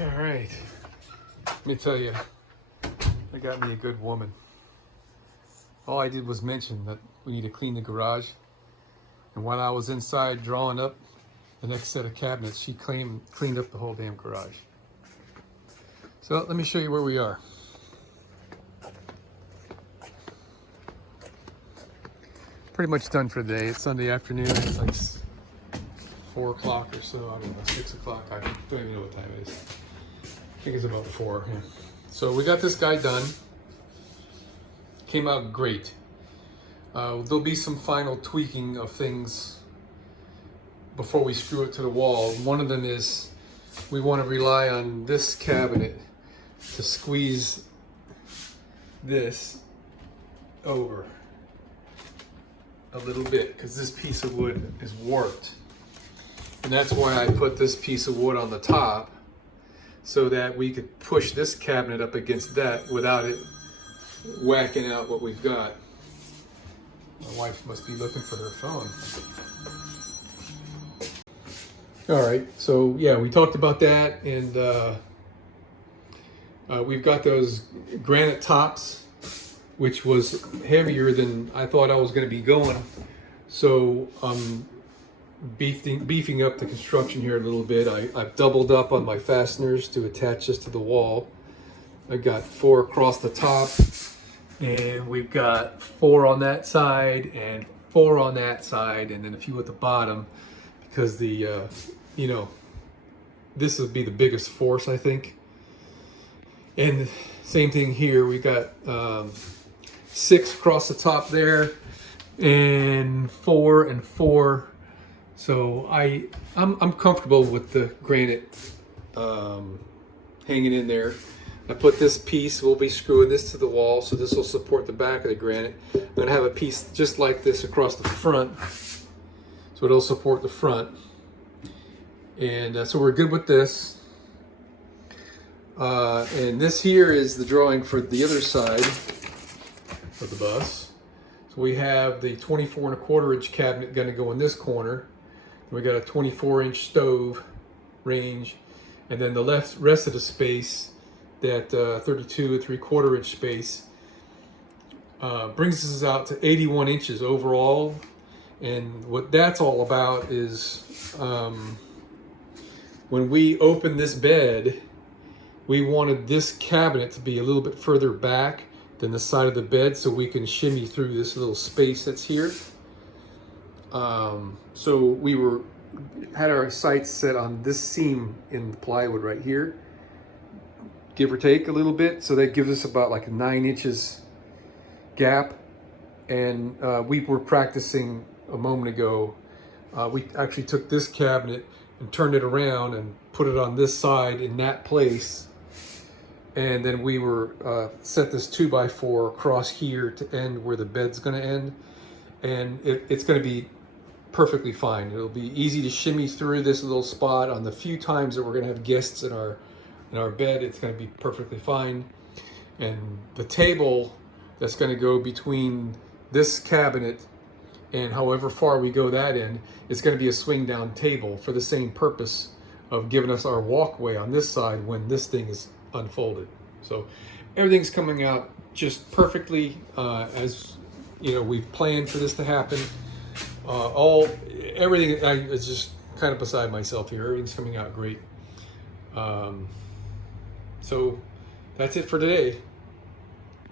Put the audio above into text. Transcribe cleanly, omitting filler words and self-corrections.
All right, let me tell you, I got me a good woman. All I did was mention that we need to clean the garage, and while I was inside drawing up the next set of cabinets, she cleaned up the whole damn garage. So let me show you where we are. Pretty much done for the day. It's Sunday afternoon. It's like 4 o'clock or so. I don't know, 6 o'clock. I don't even know what time it is. I think it's about 4. Yeah. So we got this guy done. Came out great. There'll be some final tweaking of things before we screw it to the wall. One of them is we want to rely on this cabinet to squeeze this over a little bit, because this piece of wood is warped. And that's why I put this piece of wood on the top, so that we could push this cabinet up against that without it whacking out what we've got. My wife must be looking for her phone. All right, so yeah, we talked about that, and we've got those granite tops, which was heavier than I thought I was going to be going. So I'm beefing up the construction here a little bit. I've doubled up on my fasteners to attach this to the wall. I got 4 across the top, and we've got 4 on that side and 4 on that side, and then a few at the bottom, because the this would be the biggest force, I think. And same thing here. We got 6 across the top there, and 4 and 4. So I'm comfortable with the granite hanging in there. I put this piece, we'll be screwing this to the wall, so this will support the back of the granite. I'm gonna have a piece just like this across the front, so it'll support the front. And so we're good with this. And this here is the drawing for the other side of the bus. So we have the 24¼ inch cabinet gonna go in this corner. We got a 24-inch stove range, and then the rest of the space, that 32¾ inch space, brings us out to 81 inches overall. And what that's all about is when we open this bed, we wanted this cabinet to be a little bit further back than the side of the bed, so we can shimmy through this little space that's here. So we had our sights set on this seam in the plywood right here, give or take a little bit. So that gives us about like a 9 inches gap. And we were practicing a moment ago. We actually took this cabinet and turned it around and put it on this side in that place. And then we were set this 2x4 across here to end where the bed's going to end. And it's going to be perfectly fine. It'll be easy to shimmy through this little spot. On the few times that we're going to have guests in our bed, it's going to be perfectly fine. And the table that's going to go between this cabinet and however far we go that end, it's going to be a swing down table for the same purpose of giving us our walkway on this side when this thing is unfolded. So everything's coming out just perfectly as we've planned for this to happen. Everything is just kind of beside myself here. Everything's coming out great. So that's it for today.